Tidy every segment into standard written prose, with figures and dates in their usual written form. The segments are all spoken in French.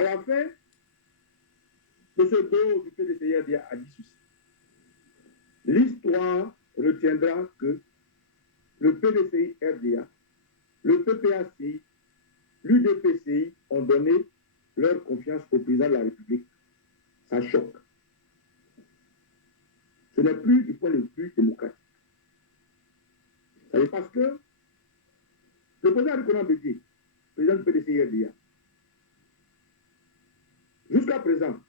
À la fin, M. Do du PDCI a dit ceci. L'histoire retiendra que le PDCI-RDA, le PPACI, l'UDPCI ont donné leur confiance au président de la République. Ça choque. Ce n'est plus du point de vue démocratique. C'est parce que le président Nicolas Bédié, président du PDCI-RDA, jusqu'à présent,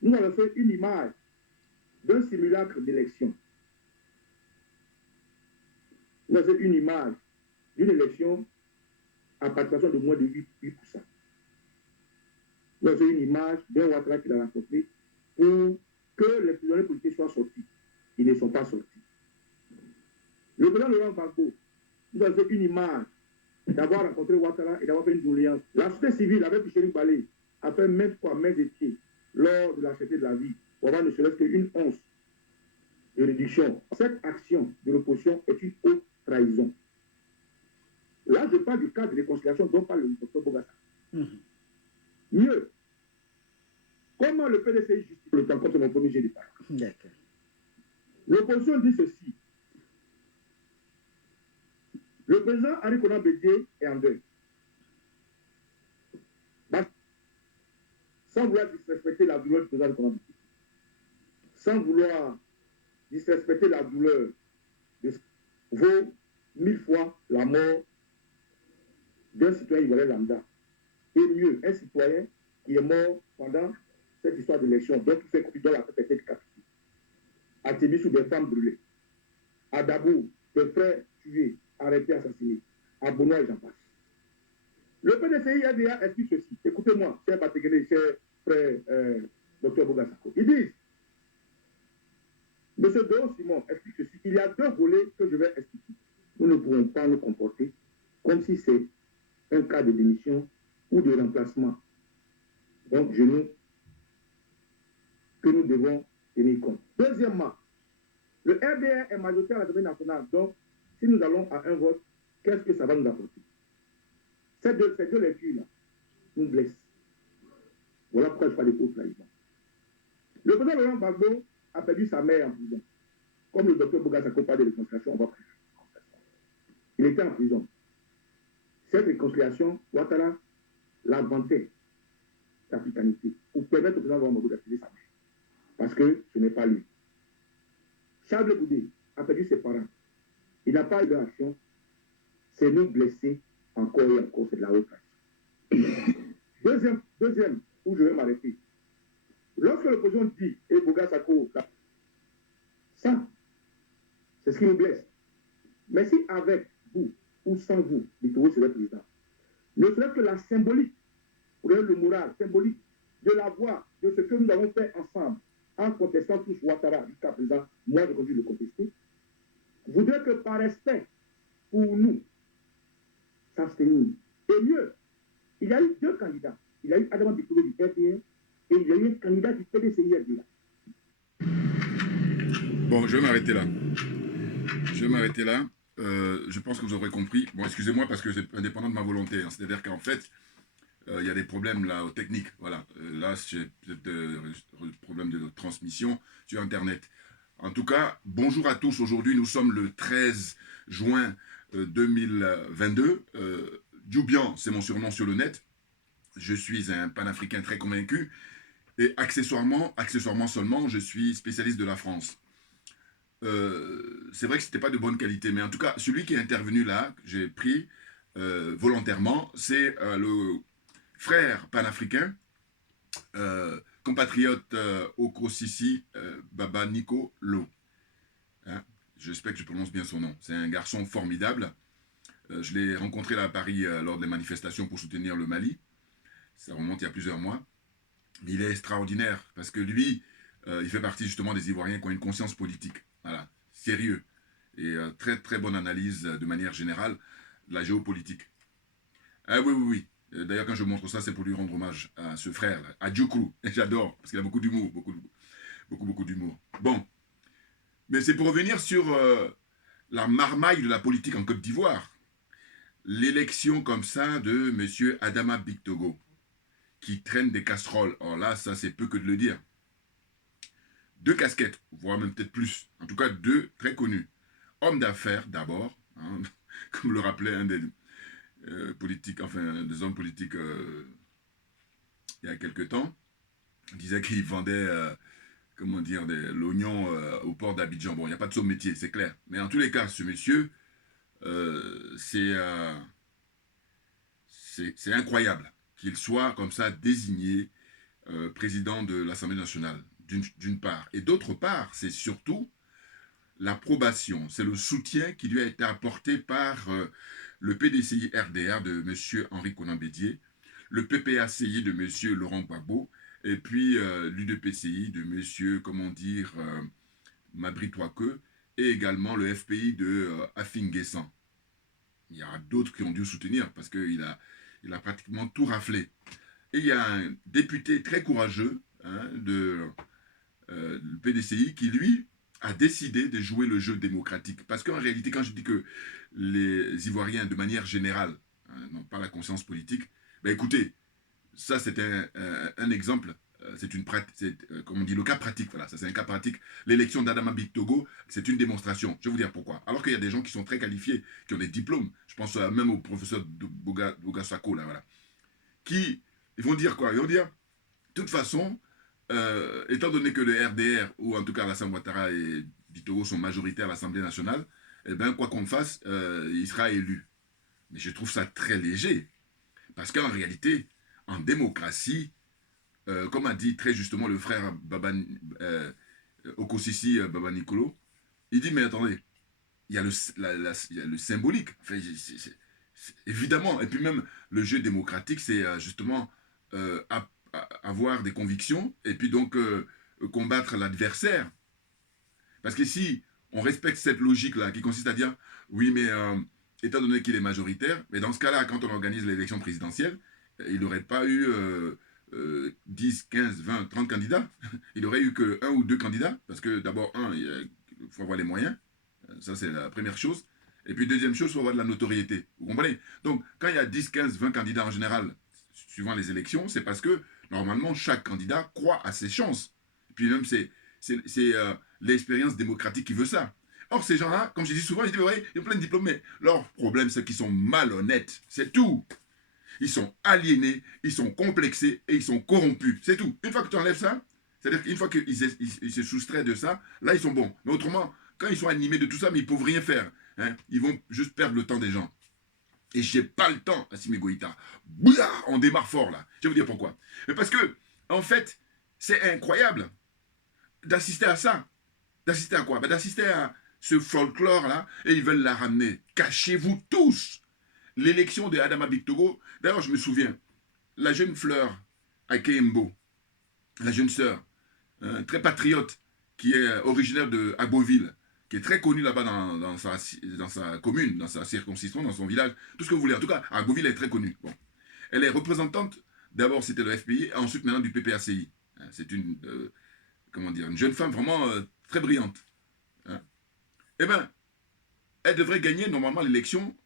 nous avons fait une image d'un simulacre d'élection. Nous avons fait une image d'une élection à participation de moins de 8%. Nous avons fait une image d'un Ouattara qu'il a rencontré pour que les prisonniers politiques soient sortis. Ils ne sont pas sortis. Le président Laurent Gbagbo nous avons fait une image d'avoir rencontré Ouattara et d'avoir fait une doléance. La société civile, avec Pichering Balé, a fait maintes fois main de pied lors de la cherté de la vie pour avoir ne serait-ce qu'une once de réduction. Cette action de l'opposition est une haute trahison. Là, je parle du cadre de réconciliation dont parle le docteur Bogassa. Mieux, comment le PDCI justifie le temps, comme c'est mon premier jet de parole. D'accord. L'opposition dit ceci. Le président Henri Konan Bédié est en deuil. Sans vouloir disrespecter la douleur du président Henri Konan Bédié. Sans vouloir disrespecter la douleur vaut 1000 fois la mort d'un citoyen ivoirien lambda. Et mieux, un citoyen qui est mort pendant cette histoire d'élection, dont tout fait compris dans la tête décapitée. À Tébissou, des femmes brûlées. À Dabou, des frères tués, arrêtés, assassinés. À Bonois et j'en passe. Le PDCI-RDA explique ceci. Écoutez-moi, cher Batéguélé, cher frère Dr Bogassako. Ils disent, M. Deo Simon explique ceci. Il y a deux volets que je vais expliquer. Nous ne pouvons pas nous comporter comme si c'est un cas de démission ou de remplacement. Donc, que nous devons tenir compte. Deuxièmement, le RDR est majoritaire à l'Assemblée nationale. Donc, si nous allons à un vote, qu'est-ce que ça va nous apporter? Ces deux lectures-là nous blessent. Voilà pourquoi je parle de haute trahison. Le président Laurent Gbagbo a perdu sa mère en prison. Comme le docteur Bogassako parle de réconciliation, on va faire. Il était en prison. Cette réconciliation, Ouattara la vantait d'africanité pour permettre au président Laurent Gbagbo d'accuser sa mère. Parce que ce n'est pas lui. Charles Goudé a perdu ses parents. Il n'a pas eu de réaction. C'est nous blesser encore et encore. C'est de la haute trahison. Deuxième, où je vais m'arrêter. Lorsque l'opposition dit, et Bogassako, ça, c'est ce qui nous blesse. Mais si avec vous ou sans vous, Bitoro serait président, ne serait que la symbolique, ou le moral symbolique de la voix de ce que nous avons fait ensemble, en contestant tous Ouattara jusqu'à présent, moi je continue de le contester, voudrait que par respect pour nous, s'abstenir. Et mieux, il y a eu deux candidats. Il y a eu Adama Bitoro du RDR et il y a eu un candidat du PDCI-RDA. Bon, je vais m'arrêter là. Je pense que vous aurez compris. Bon, excusez-moi parce que c'est indépendant de ma volonté. Hein. C'est-à-dire qu'en fait, il y a des problèmes là techniques. Voilà. Là, c'est peut-être problème de transmission sur Internet. En tout cas, bonjour à tous. Aujourd'hui, nous sommes le 13 juin 2022. Djoubian, c'est mon surnom sur le net. Je suis un panafricain très convaincu. Et accessoirement seulement, je suis spécialiste de la France. C'est vrai que ce n'était pas de bonne qualité, mais en tout cas, celui qui est intervenu là, que j'ai pris volontairement, c'est le frère panafricain, compatriote Okosisi Baba Nico Lo. Hein? J'espère que je prononce bien son nom. C'est un garçon formidable. Je l'ai rencontré là à Paris lors des manifestations pour soutenir le Mali. Ça remonte il y a plusieurs mois. Mais il est extraordinaire parce que lui, il fait partie justement des Ivoiriens qui ont une conscience politique. Voilà, sérieux. Et très très bonne analyse de manière générale de la géopolitique. Ah oui. D'ailleurs, quand je montre ça, c'est pour lui rendre hommage à ce frère, là, à Djoukru. J'adore, parce qu'il a beaucoup d'humour, beaucoup d'humour. Bon, mais c'est pour revenir sur la marmaille de la politique en Côte d'Ivoire. L'élection comme ça de M. Adama Bictogo, qui traîne des casseroles. Alors là, ça, c'est peu que de le dire. 2 casquettes, voire même peut-être plus. En tout cas, 2 très connus. Homme d'affaires, d'abord, hein, comme le rappelait un des politiques, enfin, des hommes politiques il y a quelque temps. Il disait qu'il vendait, comment dire, l'oignon au port d'Abidjan. Bon, il n'y a pas de son métier, c'est clair. Mais en tous les cas, ce monsieur, c'est incroyable qu'il soit comme ça désigné président de l'Assemblée nationale, d'une part. Et d'autre part, c'est surtout l'approbation, c'est le soutien qui lui a été apporté par le PDCI RDR de M. Henri Konan Bédié, le PPACI de M. Laurent Gbagbo, et puis l'UDPCI de M. comment dire, Mabry Touakeu, et également le FPI de Afin Guessan. Il y a d'autres qui ont dû soutenir parce qu'il a pratiquement tout raflé. Et il y a un député très courageux hein, de PDCI qui, lui, a décidé de jouer le jeu démocratique. Parce qu'en réalité, quand je dis que les Ivoiriens, de manière générale, hein, n'ont pas la conscience politique, ben écoutez, ça c'est un exemple, c'est comme on dit, le cas pratique, voilà, ça c'est un cas pratique. L'élection d'Adama Bictogo, c'est une démonstration. Je vais vous dire pourquoi. Alors qu'il y a des gens qui sont très qualifiés, qui ont des diplômes, je pense même au professeur Bogasako, là, voilà, qui ils vont dire quoi? Ils vont dire, de toute façon, étant donné que le RDR, ou en tout cas Alassane Ouattara et Bictogo sont majoritaires à l'Assemblée nationale, eh bien, quoi qu'on fasse, il sera élu. Mais je trouve ça très léger. Parce qu'en réalité, en démocratie, comme a dit très justement le frère Okosisi Baba Nicolo, il dit, mais attendez, il y a le symbolique. Enfin, évidemment, et puis même le jeu démocratique, c'est justement avoir des convictions et puis donc combattre l'adversaire. Parce que si on respecte cette logique-là qui consiste à dire, oui, mais étant donné qu'il est majoritaire, mais dans ce cas-là, quand on organise l'élection présidentielle, il n'aurait pas eu 10, 15, 20, 30 candidats. Il n'aurait eu que 1 ou 2 candidats, parce que d'abord, il faut avoir les moyens. Ça, c'est la première chose. Et puis, deuxième chose, il faut avoir de la notoriété. Vous comprenez? Donc, quand il y a 10, 15, 20 candidats en général, suivant les élections, c'est parce que, normalement, chaque candidat croit à ses chances. Et puis même, c'est l'expérience démocratique qui veut ça. Or, ces gens-là, comme je dis souvent, je dis, ouais, ils ont plein de diplômes, mais leur problème, c'est qu'ils sont malhonnêtes. C'est tout. Ils sont aliénés, ils sont complexés et ils sont corrompus. C'est tout. Une fois que tu enlèves ça, c'est-à-dire qu'une fois qu'ils se soustraient de ça, là, ils sont bons. Mais autrement, quand ils sont animés de tout ça, mais ils ne peuvent rien faire. Hein, ils vont juste perdre le temps des gens. Et j'ai pas le temps, Assimi Goïta. Bouah, on démarre fort, là. Je vais vous dire pourquoi. Mais parce que, en fait, c'est incroyable d'assister à ça. D'assister à quoi? Ben, d'assister à ce folklore-là, et ils veulent la ramener. Cachez-vous tous. L'élection de Adama Bictogo, d'ailleurs, je me souviens, la jeune fleur Akembo, la jeune sœur, très patriote, qui est originaire de Agboville, qui est très connue là-bas dans sa commune, dans sa circonscription, dans son village, tout ce que vous voulez. En tout cas, Agboville est très connue. Bon. Elle est représentante, d'abord c'était le FPI, et ensuite maintenant du PPACI. C'est une, comment dire, une jeune femme vraiment très brillante. Hein. Eh bien, elle devrait gagner normalement l'élection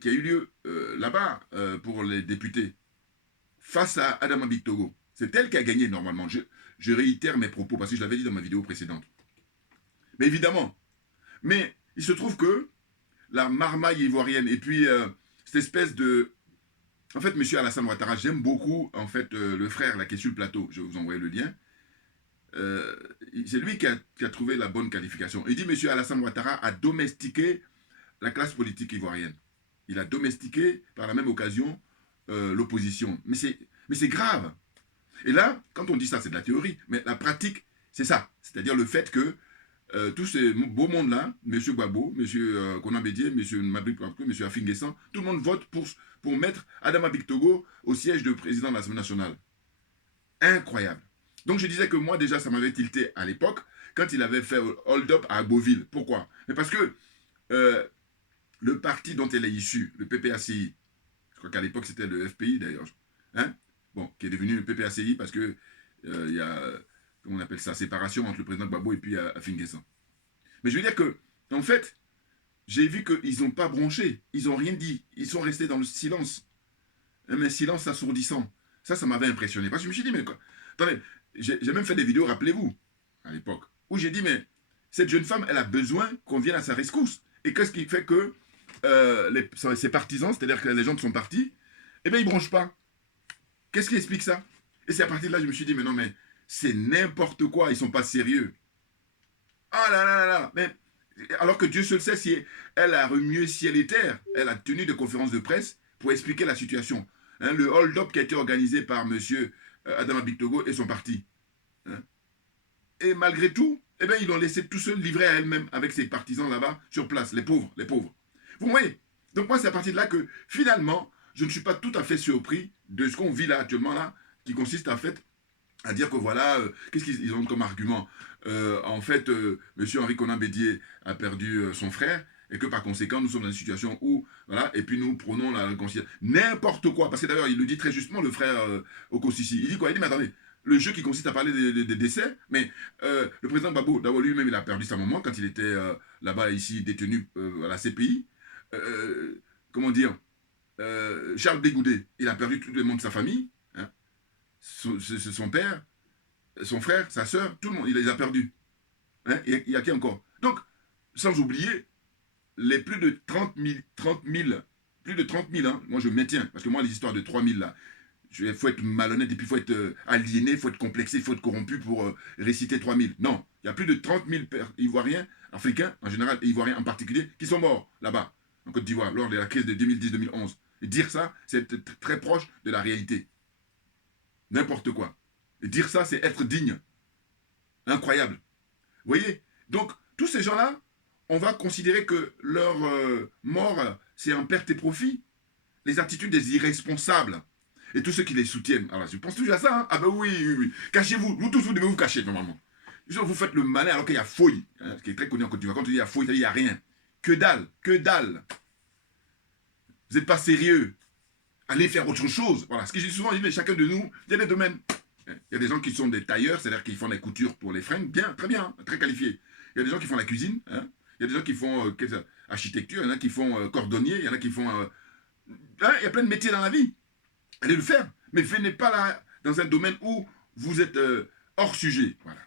qui a eu lieu là-bas pour les députés face à Adama Bictogo. C'est elle qui a gagné normalement. Je réitère mes propos parce que je l'avais dit dans ma vidéo précédente. Mais évidemment. Mais il se trouve que la marmaille ivoirienne et puis cette espèce de... En fait, M. Alassane Ouattara, j'aime beaucoup en fait le frère là qui est sur le plateau. Je vais vous envoyer le lien. C'est lui qui a trouvé la bonne qualification. Il dit M. Alassane Ouattara a domestiqué la classe politique ivoirienne. Il a domestiqué, par la même occasion, l'opposition. Mais c'est grave. Et là, quand on dit ça, c'est de la théorie. Mais la pratique, c'est ça. C'est-à-dire le fait que tous ces beaux mondes-là, M. Gbagbo, M. Konan Bédié, M. Mabry Touakeu, M. Afin Guessan, tout le monde vote pour mettre Adama Bictogo au siège de président de l'Assemblée nationale. Incroyable. Donc je disais que moi, déjà, ça m'avait tilté à l'époque, quand il avait fait hold-up à Agboville. Pourquoi? Mais parce que le parti dont elle est issue, le PPACI, je crois qu'à l'époque c'était le FPI d'ailleurs, hein, bon, qui est devenu le PPACI parce que il y a, comment on appelle ça, séparation entre le président Gbagbo et puis Afin Guessan. Mais je veux dire que, en fait, j'ai vu qu'ils n'ont pas bronché, ils n'ont rien dit, ils sont restés dans le silence. Un silence assourdissant. Ça m'avait impressionné. Parce que je me suis dit, mais quoi? Attendez, j'ai même fait des vidéos, rappelez-vous, à l'époque, où j'ai dit, mais cette jeune femme, elle a besoin qu'on vienne à sa rescousse. Et qu'est-ce qui fait que ses partisans, c'est-à-dire que les gens de son parti, eh bien, ils ne bronchent pas. Qu'est-ce qui explique ça? Et c'est à partir de là que je me suis dit, mais non, mais c'est n'importe quoi, ils ne sont pas sérieux. Ah là là là là, mais alors que Dieu seul sait si elle a remué ciel et terre, elle a tenu des conférences de presse pour expliquer la situation. Hein, le hold-up qui a été organisé par M. Adama Bictogo et son parti. Hein. Et malgré tout, eh bien, ils l'ont laissé tout seul, livré à elle-même, avec ses partisans là-bas, sur place, les pauvres, les pauvres. Vous voyez? Donc moi, c'est à partir de là que, finalement, je ne suis pas tout à fait surpris de ce qu'on vit là, actuellement, là, qui consiste, en fait, à dire que voilà, qu'est-ce qu'ils ont comme argument? En fait, M. Henri Konan Bédié a perdu son frère, et que par conséquent, nous sommes dans une situation où, voilà, et puis nous prenons la réconciliation. N'importe quoi, parce que d'ailleurs, il le dit très justement, le frère Okosisi. Il dit quoi? Il dit, mais attendez, le jeu qui consiste à parler des décès, mais le président Gbagbo, d'abord lui-même, il a perdu sa maman quand il était là-bas, ici, détenu à la CPI. Comment dire? Charles Bégoudé, il a perdu tout le monde de sa famille. Hein. C'est son père, son frère, sa soeur, tout le monde, il les a perdus. Hein. Il y a qui encore? Donc, sans oublier les plus de 30 000, plus de 30 000, hein, moi je maintiens, parce que moi les histoires de 3 000 là, il faut être malhonnête et puis il faut être aliéné, il faut être complexé, il faut être corrompu pour réciter 3 000. Non, il y a plus de 30 000 Ivoiriens, Africains en général, et Ivoiriens en particulier, qui sont morts là-bas, en Côte d'Ivoire, lors de la crise de 2010-2011. Et dire ça, c'est être très proche de la réalité. N'importe quoi. Et dire ça, c'est être digne. Incroyable. Vous voyez? Donc, tous ces gens-là, on va considérer que leur mort, c'est en perte et profit. Les attitudes des irresponsables. Et tous ceux qui les soutiennent. Alors, je pense toujours à ça. Hein? Ah ben oui, oui, oui. Cachez-vous. Vous tous, vous devez vous cacher, normalement. Vous faites le malin alors qu'il y a fouille. Hein, ce qui est très connu en Côte d'Ivoire. Quand on dit il y a fouille, il n'y a rien. Que dalle. Que dalle. Vous n'êtes pas sérieux. Allez faire autre chose. Voilà. Ce que j'ai souvent dit, mais chacun de nous, il y a des domaines. Il y a des gens qui sont des tailleurs, c'est-à-dire qu'ils font des coutures pour les fringues. Bien, très bien, très qualifiés. Il y a des gens qui font la cuisine. Hein. Il y a des gens qui font architecture. Il y en a qui font cordonnier. Il y en a qui font... hein, il y a plein de métiers dans la vie. Allez le faire. Mais venez pas là dans un domaine où vous êtes hors sujet. Voilà.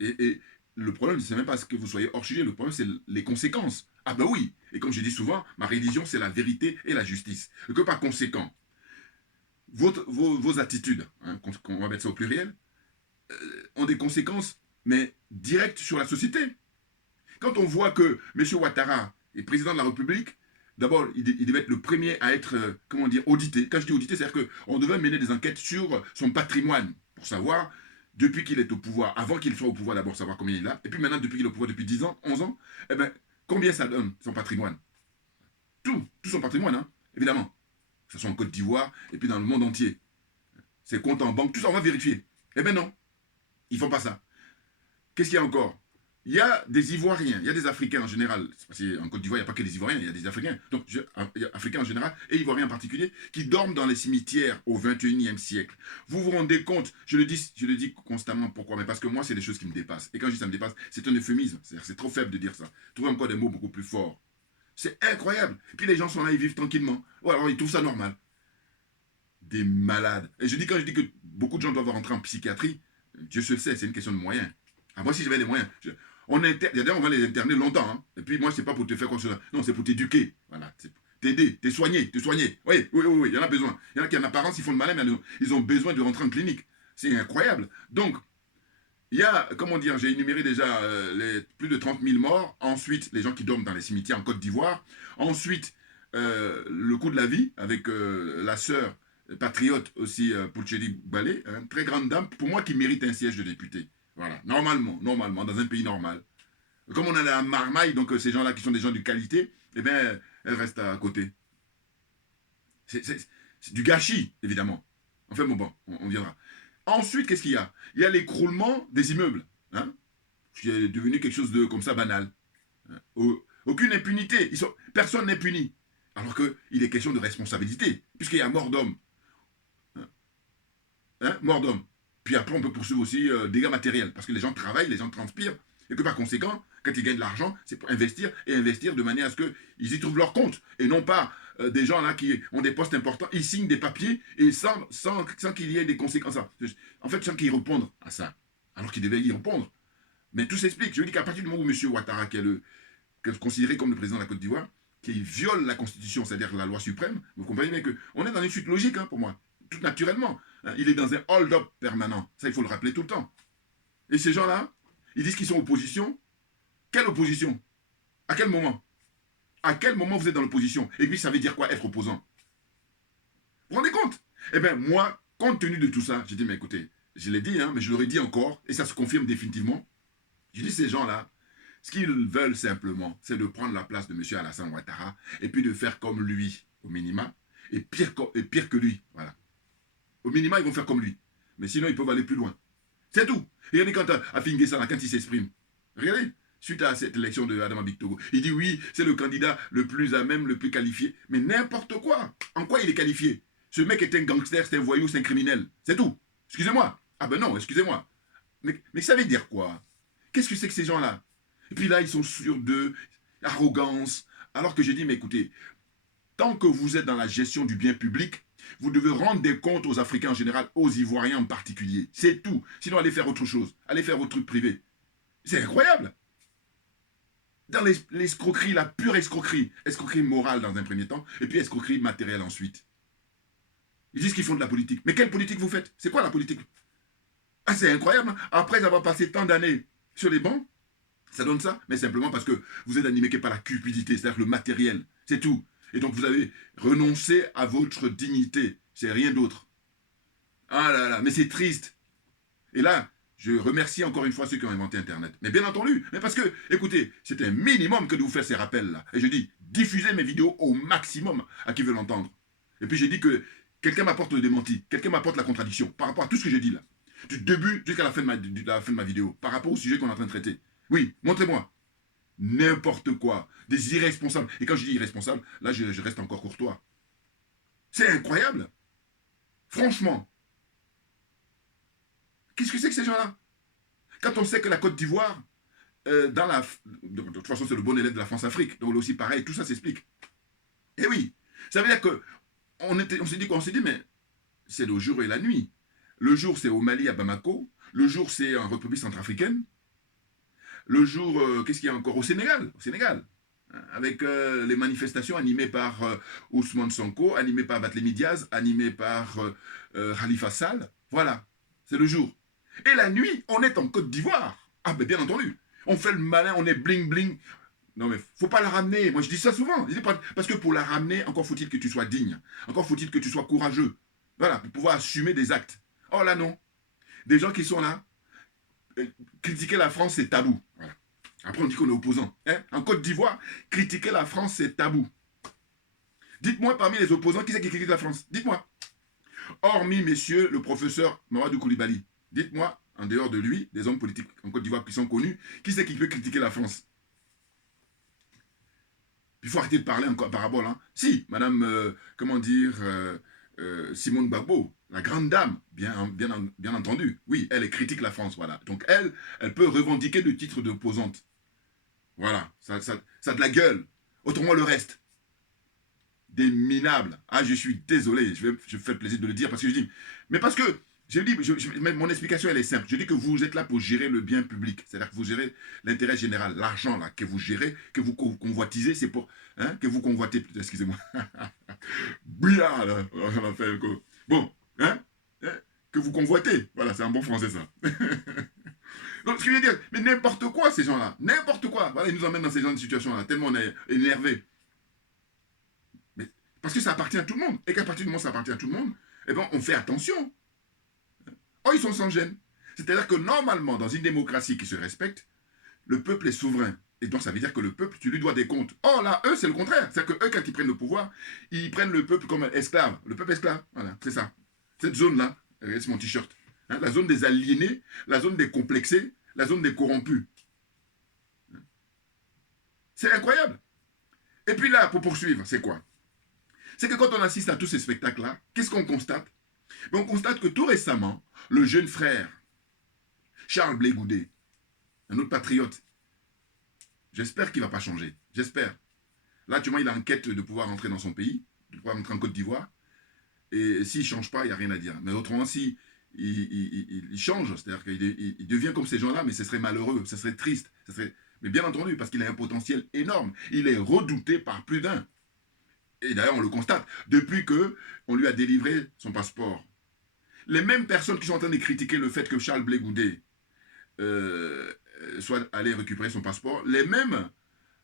Et le problème, c'est même pas ce que vous soyez hors sujet. Le problème, c'est les conséquences. Ah ben oui. Et comme je dis souvent, ma religion, c'est la vérité et la justice. Et que par conséquent, vos attitudes, hein, on va mettre ça au pluriel, ont des conséquences, mais directes sur la société. Quand on voit que M. Ouattara est président de la République, d'abord, il devait être le premier à être, comment dire, audité. Quand je dis audité, c'est-à-dire qu'on devait mener des enquêtes sur son patrimoine, pour savoir, depuis qu'il est au pouvoir, avant qu'il soit au pouvoir, d'abord savoir combien il a, et puis maintenant, depuis qu'il est au pouvoir, depuis 10 ans, 11 ans, eh bien, combien ça donne, son patrimoine? Tout son patrimoine, hein, évidemment. Que ce soit en Côte d'Ivoire, et puis dans le monde entier. Ses comptes en banque, tout ça, on va vérifier. Eh bien non, ils ne font pas ça. Qu'est-ce qu'il y a encore? Il y a des Ivoiriens, il y a des Africains en général. Parce qu'en Côte d'Ivoire, il n'y a pas que des Ivoiriens, il y a des Africains. Donc, il y a Africains en général et Ivoiriens en particulier qui dorment dans les cimetières au XXIe siècle. Vous vous rendez compte? Je le dis constamment. Pourquoi? Mais parce que moi, c'est des choses qui me dépassent. Et quand je dis ça me dépasse, c'est un euphémisme. C'est trop faible de dire ça. Trouvez encore des mots beaucoup plus forts. C'est incroyable. Et puis les gens sont là, ils vivent tranquillement. Ou alors ils trouvent ça normal. Des malades. Et quand je dis que beaucoup de gens doivent rentrer en psychiatrie, Dieu se le sait, c'est une question de moyens. Ah, moi, si j'avais les moyens, on va les interner longtemps. Hein. Et puis moi, c'est pas pour te faire quoi que ce soit. Non, c'est pour t'éduquer. Voilà. T'aider, te soigner. Oui, il y en a besoin. Il y en a qui en apparence, ils font le malin, mais ils ont besoin de rentrer en clinique. C'est incroyable. Donc, il y a, comment dire, j'ai énuméré déjà plus de 30 000 morts. Ensuite, les gens qui dorment dans les cimetières en Côte d'Ivoire. Ensuite, le coût de la vie avec la sœur patriote aussi, Poucheli Balé, hein, très grande dame, pour moi, qui mérite un siège de député. Voilà, normalement, dans un pays normal. Comme on a la marmaille, donc ces gens-là qui sont des gens de qualité, eh bien, elles restent à côté. C'est du gâchis, évidemment. Enfin, bon, on viendra. Ensuite, qu'est-ce qu'il y a? Il y a l'écroulement des immeubles, hein, qui est devenu quelque chose de comme ça banal. Aucune impunité. Personne n'est puni. Alors qu'il est question de responsabilité, puisqu'il y a mort d'homme. Hein, mort d'homme. Puis après, on peut poursuivre aussi dégâts matériels, parce que les gens travaillent, les gens transpirent. Et que par conséquent, quand ils gagnent de l'argent, c'est pour investir et investir de manière à ce qu'ils y trouvent leur compte. Et non pas des gens là qui ont des postes importants, ils signent des papiers et sans qu'il y ait des conséquences. En fait, sans qu'ils répondent à ça. Alors qu'ils devaient y répondre. Mais tout s'explique. Je dis qu'à partir du moment où M. Ouattara, qui est considéré comme le président de la Côte d'Ivoire, qui viole la Constitution, c'est-à-dire la loi suprême, vous comprenez bien qu'on est dans une suite logique pour moi, tout naturellement. Il est dans un hold-up permanent. Ça, il faut le rappeler tout le temps. Et ces gens-là, ils disent qu'ils sont opposition. Quelle opposition? À quel moment? À quel moment vous êtes dans l'opposition? Et puis, ça veut dire quoi être opposant? Vous vous rendez compte? Eh bien, moi, compte tenu de tout ça, j'ai dit, mais écoutez, je l'ai dit, mais je l'aurais dit encore, et ça se confirme définitivement. Je dis, ces gens-là, ce qu'ils veulent simplement, c'est de prendre la place de M. Alassane Ouattara, et puis de faire comme lui, au minima, et pire que lui, voilà. Au minima, ils vont faire comme lui. Mais sinon, ils peuvent aller plus loin. C'est tout. Regardez quand Afin Guessana, quand il s'exprime. Regardez, suite à cette élection de Adama Bictogo, il dit oui, c'est le candidat le plus à même, le plus qualifié. Mais n'importe quoi. En quoi il est qualifié? Ce mec est un gangster, c'est un voyou, c'est un criminel. C'est tout. Excusez-moi. Ah ben non, excusez-moi. Mais ça veut dire quoi? Qu'est-ce que c'est que ces gens-là? Et puis là, ils sont sûrs d'eux, arrogance. Alors que j'ai dit, mais écoutez, tant que vous êtes dans la gestion du bien public, vous devez rendre des comptes aux Africains en général, aux Ivoiriens en particulier. C'est tout. Sinon, allez faire autre chose. Allez faire vos trucs privés. C'est incroyable. Dans l'escroquerie, la pure escroquerie. Escroquerie morale dans un premier temps, et puis escroquerie matérielle ensuite. Ils disent qu'ils font de la politique. Mais quelle politique vous faites? C'est quoi la politique? Ah, c'est incroyable. Après avoir passé tant d'années sur les bancs, ça donne ça. Mais simplement parce que vous êtes animé par la cupidité, c'est-à-dire le matériel. C'est tout. Et donc vous avez renoncé à votre dignité. C'est rien d'autre. Ah là là, mais c'est triste. Et là, je remercie encore une fois ceux qui ont inventé Internet. Mais bien entendu, mais parce que, écoutez, c'est un minimum que de vous faire ces rappels-là. Et je dis, diffusez mes vidéos au maximum à qui veut l'entendre. Et puis j'ai dit que quelqu'un m'apporte le démenti, quelqu'un m'apporte la contradiction par rapport à tout ce que j'ai dit là. Du début jusqu'à la fin de ma vidéo, par rapport au sujet qu'on est en train de traiter. Oui, montrez-moi. N'importe quoi. Des irresponsables. Et quand je dis irresponsable, là, je reste encore courtois. C'est incroyable. Franchement. Qu'est-ce que c'est que ces gens-là? Quand on sait que la Côte d'Ivoire, de toute façon, c'est le bon élève de la France-Afrique. Donc, là aussi, pareil, tout ça s'explique. Et oui. Ça veut dire que on s'est dit quoi? On s'est dit, mais c'est le jour et la nuit. Le jour, c'est au Mali, à Bamako. Le jour, c'est en République centrafricaine. Le jour, qu'est-ce qu'il y a encore? Au Sénégal, avec les manifestations animées par Ousmane Sonko, animées par Barthélémy Diaz, animées par Khalifa Sall. Voilà, c'est le jour. Et la nuit, on est en Côte d'Ivoire. Ah ben bien entendu, on fait le malin, on est bling bling. Non mais faut pas la ramener, moi je dis ça souvent. Parce que pour la ramener, encore faut-il que tu sois digne. Encore faut-il que tu sois courageux. Voilà, pour pouvoir assumer des actes. Oh là non, des gens qui sont là, critiquer la France, c'est tabou. Voilà. Après, on dit qu'on est opposant. En Côte d'Ivoire, critiquer la France, c'est tabou. Dites-moi parmi les opposants, qui c'est qui critique la France? Dites-moi. Hormis, messieurs, le professeur Mamadou Koulibaly. Dites-moi, en dehors de lui, des hommes politiques en Côte d'Ivoire qui sont connus, qui c'est qui peut critiquer la France? Il faut arrêter de parler en parabole. Si, madame, Simone Gbagbo, la grande dame, bien entendu, oui, elle critique la France, voilà. Donc elle peut revendiquer le titre d'opposante. Voilà, ça a de la gueule. Autrement, le reste, des minables. Ah, je suis désolé, je fais le plaisir de le dire parce que je dis, mais parce que, mon explication, elle est simple. Je dis que vous êtes là pour gérer le bien public. C'est-à-dire que vous gérez l'intérêt général. L'argent, là, que vous gérez, que vous convoitisez, c'est pour... que vous convoitez, excusez-moi. Bien, là, on a fait un coup. Bon, que vous convoitez. Voilà, c'est un bon français, ça. Donc, ce que je veux dire, mais n'importe quoi, ces gens-là. N'importe quoi. Voilà, ils nous emmènent dans ces genres de situations-là, tellement on est énervé. Mais, parce que ça appartient à tout le monde. Et qu'à partir du moment où ça appartient à tout le monde, eh ben, on fait attention. Oh, ils sont sans gêne. C'est-à-dire que normalement, dans une démocratie qui se respecte, le peuple est souverain. Et donc, ça veut dire que le peuple, tu lui dois des comptes. Oh là, eux, c'est le contraire. C'est-à-dire que eux, quand ils prennent le pouvoir, ils prennent le peuple comme esclave. Le peuple esclave. Voilà, c'est ça. Cette zone-là, c'est mon t-shirt. La zone des aliénés, la zone des complexés, la zone des corrompus. C'est incroyable. Et puis là, pour poursuivre, c'est quoi? C'est que quand on assiste à tous ces spectacles-là, qu'est-ce qu'on constate? On constate que tout récemment, le jeune frère, Charles Blé Goudé, un autre patriote. J'espère qu'il ne va pas changer. J'espère. Là, actuellement, il a en quête de pouvoir rentrer dans son pays, de pouvoir rentrer en Côte d'Ivoire. Et s'il ne change pas, il n'y a rien à dire. Mais autrement, si il change, c'est-à-dire qu'il devient comme ces gens-là, mais ce serait malheureux, ce serait triste. Mais bien entendu, parce qu'il a un potentiel énorme. Il est redouté par plus d'un. Et d'ailleurs, on le constate, depuis qu'on lui a délivré son passeport. Les mêmes personnes qui sont en train de critiquer le fait que Charles Blé Goudé soit allé récupérer son passeport, les mêmes,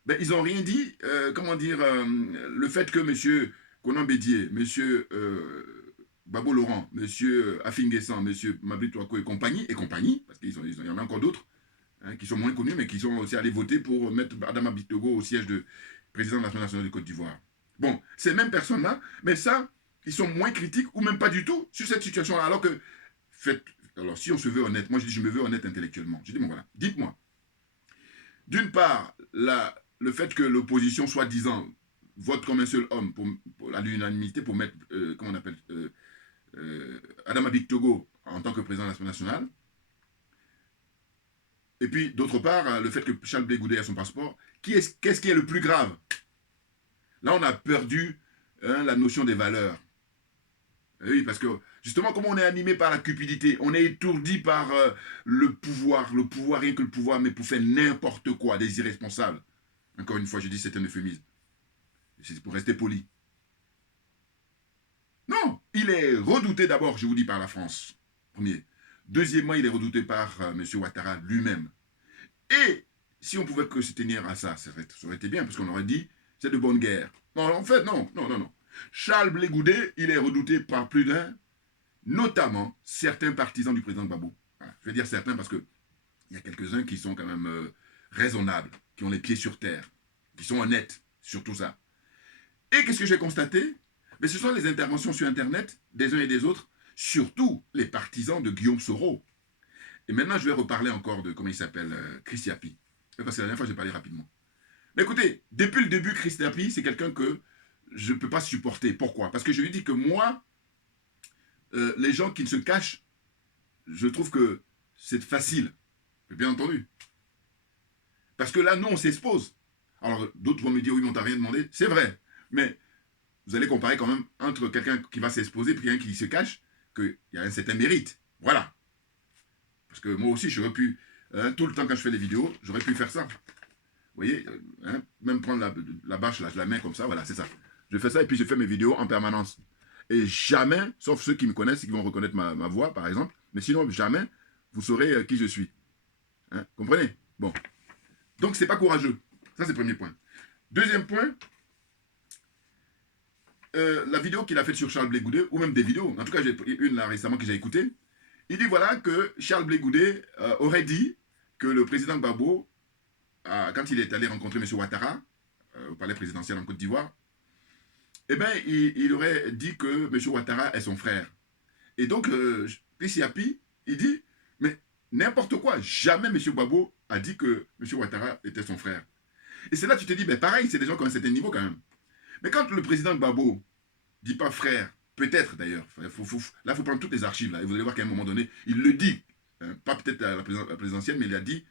ben, ils n'ont rien dit, le fait que M. Conan Bédier, M. Babo Laurent, M. Afinguessan, M. Mabri Touako et compagnie, parce qu'il y en a encore d'autres, hein, qui sont moins connus, mais qui sont aussi allés voter pour mettre Adama Bitogo au siège de président de l'Assemblée nationale de Côte d'Ivoire. Bon, ces mêmes personnes-là, mais ça, ils sont moins critiques ou même pas du tout sur cette situation-là. Alors que, alors si on se veut honnête, moi je dis je me veux honnête intellectuellement. Je dis bon voilà, dites-moi. D'une part, le fait que l'opposition soi-disant vote comme un seul homme pour l'unanimité pour mettre, comment on appelle, Adama Bitogo en tant que président de l'Assemblée nationale. Et puis, d'autre part, le fait que Charles Blé Goudé a son passeport. Qu'est-ce qui est le plus grave? Là, on a perdu la notion des valeurs. Et oui, parce que, justement, comme on est animé par la cupidité, on est étourdi par le pouvoir, rien que le pouvoir, mais pour faire n'importe quoi, des irresponsables. Encore une fois, je dis c'est un euphémisme. C'est pour rester poli. Non, il est redouté d'abord, je vous dis, par la France. Premier. Deuxièmement, il est redouté par M. Ouattara lui-même. Et si on pouvait que se tenir à ça, ça aurait été bien, parce qu'on aurait dit, c'est de bonne guerre. Non, en fait, non. Charles Blé Goudé, il est redouté par plus d'un, notamment certains partisans du président Gbagbo. Voilà. Je vais dire certains parce qu'il y a quelques-uns qui sont quand même raisonnables, qui ont les pieds sur terre, qui sont honnêtes sur tout ça. Et qu'est-ce que j'ai constaté? Mais ce sont les interventions sur Internet des uns et des autres, surtout les partisans de Guillaume Soro. Et maintenant, je vais reparler encore de, comment il s'appelle, Chris Yapi. Parce que la dernière fois, j'ai parlé rapidement. Mais écoutez, depuis le début, Chris Yapi, c'est quelqu'un que je ne peux pas supporter. Pourquoi? Parce que je lui dis que moi, les gens qui se cachent, je trouve que c'est facile. Bien entendu. Parce que là, nous, on s'expose. Alors, d'autres vont me dire, oui, mais on t'a rien demandé. C'est vrai. Mais vous allez comparer quand même entre quelqu'un qui va s'exposer et quelqu'un qui se cache, qu'il y a un certain mérite. Voilà. Parce que moi aussi, j'aurais pu, tout le temps quand je fais des vidéos, j'aurais pu faire ça. Vous voyez, même prendre la bâche, là, je la mets comme ça, voilà, c'est ça. Je fais ça et puis je fais mes vidéos en permanence. Et jamais, sauf ceux qui me connaissent et qui vont reconnaître ma voix, par exemple, mais sinon, jamais, vous saurez qui je suis. Hein, comprenez? Bon. Donc, c'est pas courageux. Ça, c'est le premier point. Deuxième point, la vidéo qu'il a faite sur Charles Blé Goudé, ou même des vidéos, en tout cas, j'ai une là récemment que j'ai écoutée, il dit voilà que Charles Blé Goudé aurait dit que le président Gbagbo, quand il est allé rencontrer M. Ouattara, au palais présidentiel en Côte d'Ivoire, eh bien, il aurait dit que M. Ouattara est son frère. Et donc, Chris Yapi, il dit, mais n'importe quoi, jamais M. Gbagbo a dit que M. Ouattara était son frère. Et c'est là que tu te dis, ben pareil, c'est des gens qui ont un certain niveau quand même. Mais quand le président Gbagbo ne dit pas frère, peut-être d'ailleurs, là il faut prendre toutes les archives, là, et vous allez voir qu'à un moment donné, il le dit, hein, pas peut-être à la présidentielle, mais il a dit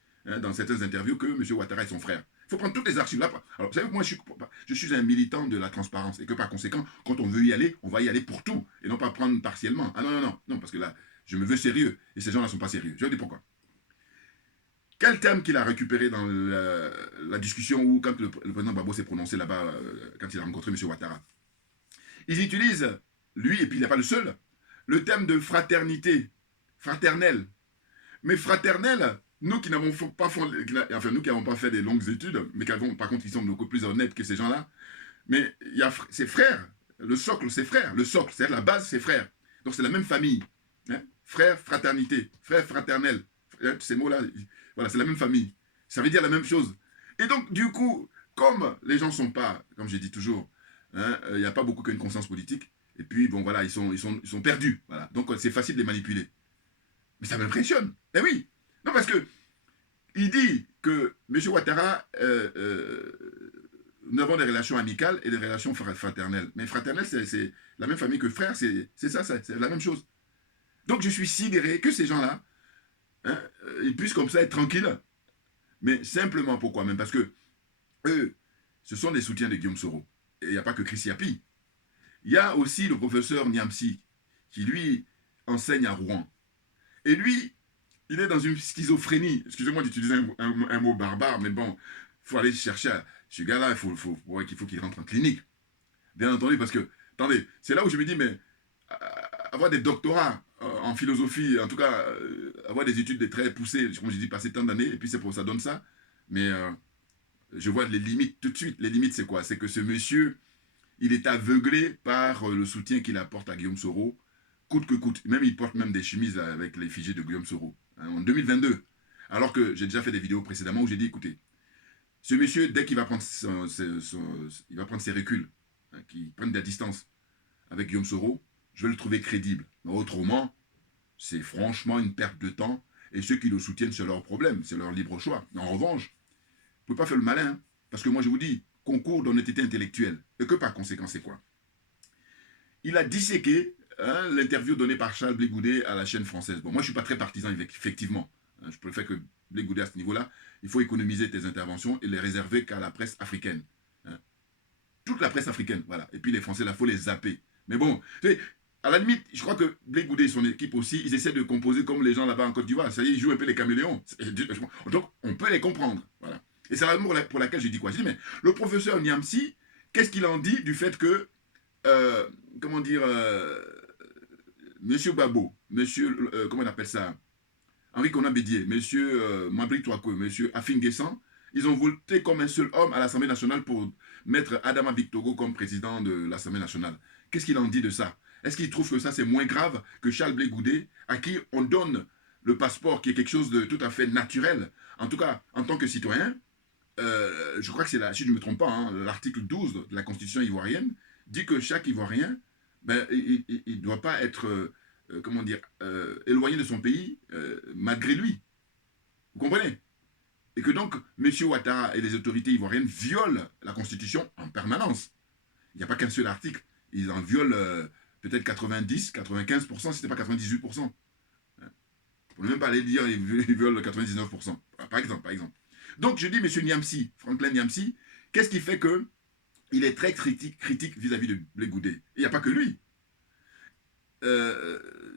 dans certaines interviews que M. Ouattara est son frère. Il faut prendre toutes les archives là. Alors, vous savez que moi, je suis un militant de la transparence, et que par conséquent, quand on veut y aller, on va y aller pour tout, et non pas prendre partiellement. Ah non, parce que là, je me veux sérieux, et ces gens-là ne sont pas sérieux. Je vais vous dire pourquoi. Quel terme qu'il a récupéré dans la discussion où, quand le président Gbagbo s'est prononcé là-bas, quand il a rencontré M. Ouattara, ils utilisent, lui, et puis il n'est pas le seul, le terme de fraternité, fraternelle. Mais fraternelle, nous qui n'avons pas fait des longues études, mais qui avons, par contre, qui sont beaucoup plus honnêtes que ces gens-là, mais c'est frère, le socle, c'est frère, le socle, c'est-à-dire la base, c'est frère. Donc c'est la même famille. Hein? Frère, fraternité, frère, fraternel. Ces mots-là, voilà, c'est la même famille. Ça veut dire la même chose. Et donc, du coup, comme les gens ne sont pas, comme j'ai dit toujours, il n'y a pas beaucoup qu'une conscience politique, et puis, bon, voilà, ils sont perdus. Voilà. Donc, c'est facile de les manipuler. Mais ça m'impressionne. Eh oui. Non, parce que il dit que M. Ouattara, nous avons des relations amicales et des relations fraternelles. Mais fraternelle, c'est la même famille que frère, c'est ça, c'est la même chose. Donc, je suis sidéré que ces gens-là, ils puissent comme ça être tranquilles, Mais simplement pourquoi même? Parce que eux, ce sont des soutiens de Guillaume Soro. Et il n'y a pas que Chris Yapi. Il y a aussi le professeur Niamsi, qui lui enseigne à Rouen. Et lui, il est dans une schizophrénie. Excusez-moi d'utiliser un mot barbare, mais bon, il faut aller chercher ce gars-là, il faut qu'il rentre en clinique. Bien entendu, parce que, attendez, c'est là où je me dis, mais avoir des doctorats en philosophie, en tout cas, avoir des études très poussées, comme je dis, passer tant d'années, et puis c'est pour ça donne ça. Mais je vois les limites tout de suite. Les limites, c'est quoi? C'est que ce monsieur, il est aveuglé par le soutien qu'il apporte à Guillaume Soro, coûte que coûte. Même il porte même des chemises là, avec l'effigie de Guillaume Soro, hein, en 2022. Alors que j'ai déjà fait des vidéos précédemment où j'ai dit, écoutez, ce monsieur, dès qu'il va prendre il va prendre ses reculs, hein, qu'il prenne de la distance avec Guillaume Soro, je vais le trouver crédible. Mais autrement, c'est franchement une perte de temps. Et ceux qui le soutiennent, c'est leur problème, c'est leur libre choix. En revanche, vous ne pouvez pas faire le malin, hein, parce que moi je vous dis, concours d'honnêteté intellectuelle. Et que par conséquent, c'est quoi? Il a disséqué l'interview donnée par Charles Blé Goudet à la chaîne française. Bon, moi je ne suis pas très partisan, effectivement. Je préfère que Blé Goudet à ce niveau-là, il faut économiser tes interventions et les réserver qu'à la presse africaine. Toute la presse africaine, voilà. Et puis les Français, là, il faut les zapper. Mais bon, à la limite, je crois que Blé Goudet et son équipe aussi, ils essaient de composer comme les gens là-bas en Côte d'Ivoire. Ça y est, ils jouent un peu les caméléons. Donc, on peut les comprendre. Voilà. Et c'est la raison pour laquelle je dis quoi? Je dis, mais le professeur Niamsi, qu'est-ce qu'il en dit du fait que, comment dire, Monsieur Babo, Monsieur, comment on appelle ça, Henri Conan Bédier, Monsieur Mabri Touako, Monsieur Afin Guessan, ils ont voté comme un seul homme à l'Assemblée nationale pour mettre Adama Victogo comme président de l'Assemblée nationale. Qu'est-ce qu'il en dit de ça? Est-ce qu'il trouve que ça c'est moins grave que Charles Blé Goudet, à qui on donne le passeport, qui est quelque chose de tout à fait naturel, en tout cas en tant que citoyen? Je crois que c'est, si je ne me trompe pas, hein, l'article 12 de la Constitution ivoirienne dit que chaque Ivoirien, ben, il ne doit pas être, comment dire, éloigné de son pays malgré lui. Vous comprenez? Et que donc, M. Ouattara et les autorités ivoiriennes violent la Constitution en permanence. Il n'y a pas qu'un seul article. Ils en violent peut-être 90, 95%, si ce n'est pas 98%. Pour ne même pas aller dire qu'ils violent 99%. Par exemple. Donc, je dis, M. Niamsi, Franklin Niamsi, qu'est-ce qui fait qu'il est très critique vis-à-vis de Blé Goudet? Et il n'y a pas que lui.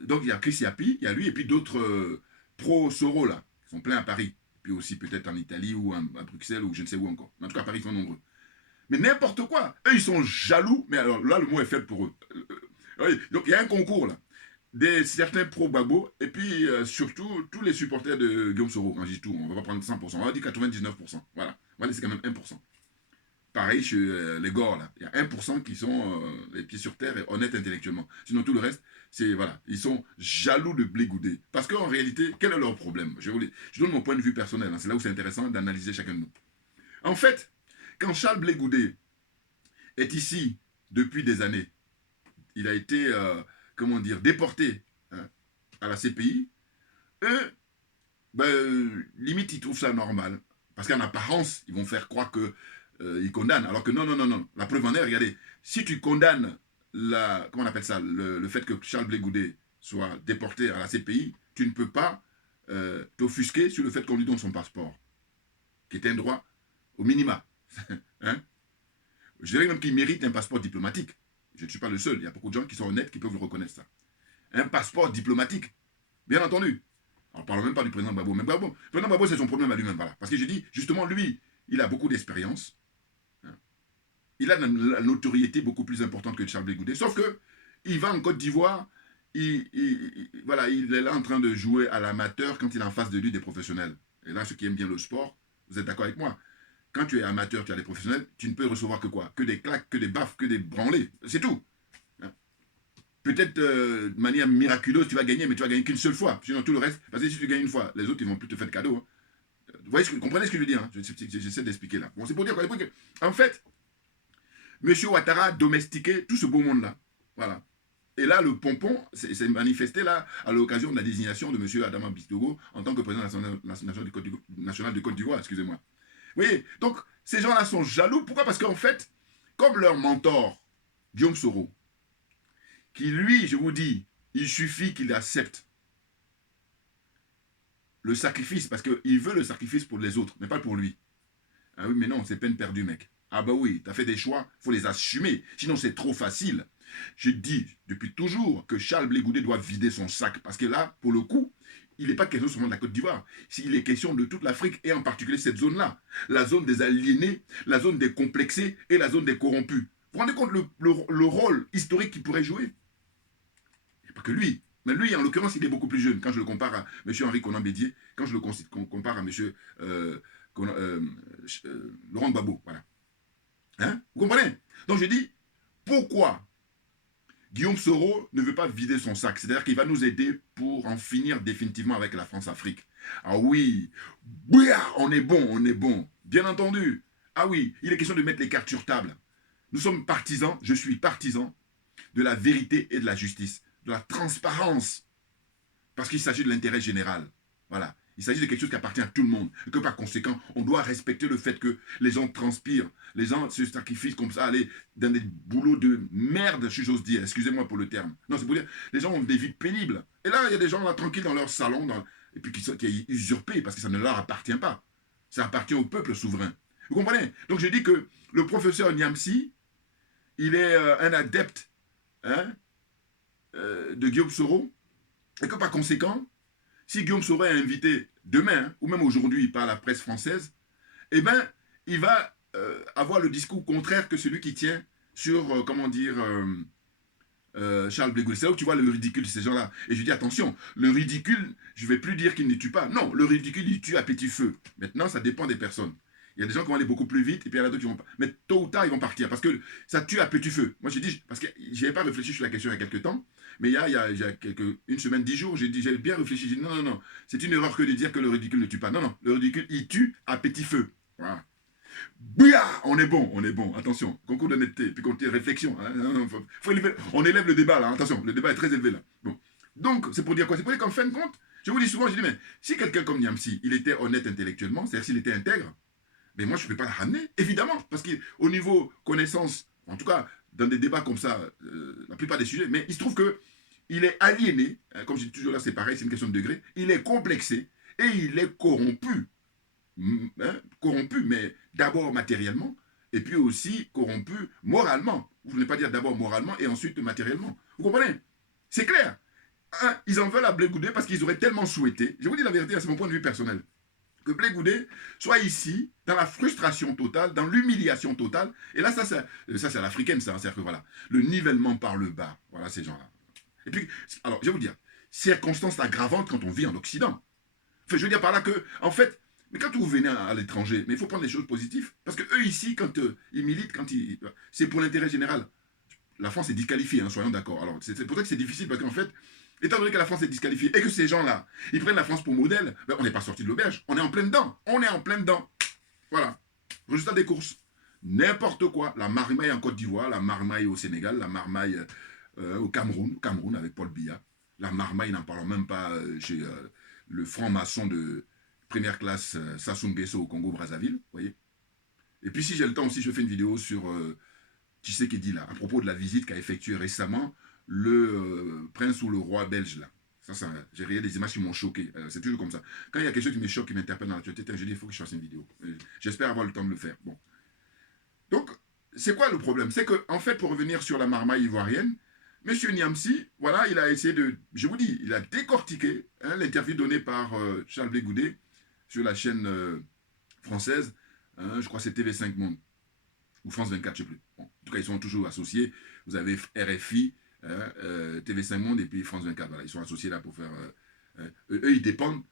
Donc, il y a Chris Yapi, il y a lui, et puis d'autres pro-Soro, là, qui sont pleins à Paris. Puis aussi peut-être en Italie ou à Bruxelles ou je ne sais où encore. En tout cas, à Paris, ils sont nombreux. Mais n'importe quoi. Eux, ils sont jaloux. Mais alors là, le mot est fait pour eux. Oui, donc, il y a un concours, là. Certains pro-Babo, et puis surtout tous les supporters de Guillaume Soro. Quand je dis tout, on ne va pas prendre 100%, on va dire 99%. Voilà, on va laisser quand même 1%. Pareil chez les Gors, là. Il y a 1% qui sont les pieds sur terre et honnêtes intellectuellement. Sinon, tout le reste, c'est, voilà, ils sont jaloux de Blé Goudet. Parce qu'en réalité, quel est leur problème? Je donne mon point de vue personnel, hein. C'est là où c'est intéressant d'analyser chacun de nous. En fait, quand Charles Blé Goudet est ici depuis des années, il a été... comment dire, déportés hein, à la CPI, eux, ben, limite, ils trouvent ça normal. Parce qu'en apparence, ils vont faire croire qu'ils condamnent. Alors que non. La preuve en est, regardez, si tu condamnes comment on appelle ça, le fait que Charles Blé Goudet soit déporté à la CPI, tu ne peux pas t'offusquer sur le fait qu'on lui donne son passeport, qui est un droit au minima. Hein? Je dirais même qu'il mérite un passeport diplomatique. Je ne suis pas le seul. Il y a beaucoup de gens qui sont honnêtes qui peuvent le reconnaître ça. Un passeport diplomatique. Bien entendu. Alors, parlons même pas du président Gbagbo. Mais le président Gbagbo, c'est son problème à lui-même. Voilà. Parce que je dis, justement, lui, il a beaucoup d'expérience. Hein. Il a la notoriété beaucoup plus importante que Charles Blé Goudet. Sauf que, il va en Côte d'Ivoire, voilà, il est là en train de jouer à l'amateur quand il a en face de lui des professionnels. Et là, ceux qui aiment bien le sport, vous êtes d'accord avec moi? Quand tu es amateur, tu as des professionnels, tu ne peux recevoir que quoi? Que des claques, que des baffes, que des branlées. C'est tout. Peut-être de manière miraculeuse, tu vas gagner, mais tu vas gagner qu'une seule fois. Sinon, tout le reste, parce que si tu gagnes une fois, les autres, ils vont plus te faire de cadeaux. Hein. Vous comprenez ce que je veux dire? Hein? J'essaie d'expliquer là. Bon, c'est pour dire quoi? En fait, M. Ouattara a domestiqué tout ce beau monde-là. Voilà. Et là, le pompon s'est manifesté là à l'occasion de la désignation de M. Adama Victogo en tant que président national de Côte d'Ivoire, excusez-moi. Vous voyez, donc ces gens-là sont jaloux. Pourquoi? Parce qu'en fait, comme leur mentor, Guillaume Soro, qui lui, je vous dis, il suffit qu'il accepte le sacrifice, parce qu'il veut le sacrifice pour les autres, mais pas pour lui. Ah oui, mais non, c'est peine perdue, mec. Ah bah oui, t'as fait des choix, faut les assumer, sinon c'est trop facile. Je dis depuis toujours que Charles Blé Goudet doit vider son sac, parce que là, pour le coup, il n'est pas question seulement de la Côte d'Ivoire, il est question de toute l'Afrique, et en particulier cette zone-là, la zone des aliénés, la zone des complexés et la zone des corrompus. Vous vous rendez compte le rôle historique qu'il pourrait jouer? Il n'y a pas que lui. Mais lui, en l'occurrence, il est beaucoup plus jeune. Quand je le compare à M. Henri Conan Bédier, quand je le compare à M. Laurent Gbagbo, voilà. Hein? Vous comprenez? Donc je dis, pourquoi Guillaume Soro ne veut pas vider son sac? C'est-à-dire qu'il va nous aider pour en finir définitivement avec la France-Afrique. Ah oui, on est bon, on est bon. Bien entendu. Ah oui, il est question de mettre les cartes sur table. Nous sommes partisans, je suis partisan de la vérité et de la justice, de la transparence, parce qu'il s'agit de l'intérêt général. Voilà. Il s'agit de quelque chose qui appartient à tout le monde. Et que par conséquent, on doit respecter le fait que les gens transpirent, les gens se sacrifient comme ça, aller dans des boulots de merde, si j'ose dire. Excusez-moi pour le terme. Non, c'est pour dire, les gens ont des vies pénibles. Et là, il y a des gens là tranquilles dans leur salon, et puis qui sont usurpés parce que ça ne leur appartient pas. Ça appartient au peuple souverain. Vous comprenez? Donc je dis que le professeur Niamsi, il est un adepte de Guillaume Soro, et que par conséquent, si Guillaume Soro est invité demain, ou même aujourd'hui par la presse française, eh bien, il va avoir le discours contraire que celui qui tient sur, comment dire, Charles Blé Goudet. C'est là où tu vois le ridicule de ces gens-là. Et je dis, attention, le ridicule, je ne vais plus dire qu'il ne tue pas. Non, le ridicule, il tue à petit feu. Maintenant, ça dépend des personnes. Il y a des gens qui vont aller beaucoup plus vite, et puis il y en a d'autres qui vont pas. Mais tôt ou tard, ils vont partir, parce que ça tue à petit feu. Moi, j'ai dit, parce que je n'avais pas réfléchi sur la question il y a quelques temps, mais il y a une semaine, 10 jours, j'ai bien réfléchi. J'ai dit, non, non, non, c'est une erreur que de dire que le ridicule ne tue pas. Non, non, le ridicule, il tue à petit feu. Voilà. Bouya, on est bon, attention, concours d'honnêteté, puis concours de réflexion. Hein, on élève le débat, là, attention, le débat est très élevé, là. Bon. Donc, c'est pour dire quoi? C'est pour dire qu'en fin de compte, je vous dis souvent, je dis, mais si quelqu'un comme Niamsi, il était honnête intellectuellement, c'est-à-dire s'il était intègre, mais moi, je ne peux pas le ramener, évidemment, parce qu'au niveau connaissance, en tout cas, dans des débats comme ça, la plupart des sujets, mais il se trouve qu'il est aliéné, hein, comme je dis toujours là, c'est pareil, c'est une question de degré, il est complexé et il est corrompu. Hein, corrompu, mais d'abord matériellement, et puis aussi corrompu moralement. Vous ne voulez pas dire d'abord moralement et ensuite matériellement. Vous comprenez? C'est clair. Hein, ils en veulent à Blé Goudet parce qu'ils auraient tellement souhaité, je vous dis la vérité, c'est mon point de vue personnel, que Blé Goudet soit ici, dans la frustration totale, dans l'humiliation totale. Et là, ça c'est à l'africaine, ça. C'est-à-dire que voilà, le nivellement par le bas. Voilà ces gens-là. Et puis, alors, je vais vous dire, circonstance aggravante quand on vit en Occident. Enfin, je veux dire par là que, en fait, mais quand vous venez à l'étranger, mais il faut prendre les choses positives. Parce que eux, ici, quand ils militent, c'est pour l'intérêt général. La France est disqualifiée, hein, soyons d'accord. Alors, c'est pour ça que c'est difficile, parce qu'en fait, étant donné que la France est disqualifiée et que ces gens-là, ils prennent la France pour modèle, ben, on n'est pas sorti de l'auberge. On est en plein dedans. On est en plein dedans. Voilà. Résultat des courses. N'importe quoi. La marmaille en Côte d'Ivoire, la marmaille au Sénégal, la marmaille au Cameroun avec Paul Biya. La marmaille, n'en parlons même pas chez le franc-maçon de première classe Sassou Nguesso au Congo-Brazzaville. Voyez. Et puis si j'ai le temps aussi, je fais une vidéo sur Tshisekedi là, à propos de la visite qu'a effectuée récemment le prince ou le roi belge là. Ça j'ai regardé des images qui m'ont choqué. C'est toujours comme ça. Quand il y a quelque chose qui me choque, qui m'interpelle dans l'actualité, je dis il faut que je fasse une vidéo. J'espère avoir le temps de le faire. Bon. Donc, c'est quoi le problème? C'est que, en fait, pour revenir sur la marmaille ivoirienne, M. Niamsi, voilà, il a essayé de, je vous dis, il a décortiqué hein, l'interview donnée par Charles Blé Goudet sur la chaîne française, hein, je crois que c'est TV5 Monde, ou France 24, je ne sais plus. Bon, en tout cas, ils sont toujours associés. Vous avez RFI, TV5 Monde et puis France 24. Voilà, ils sont associés là pour faire... eux, ils dépendent,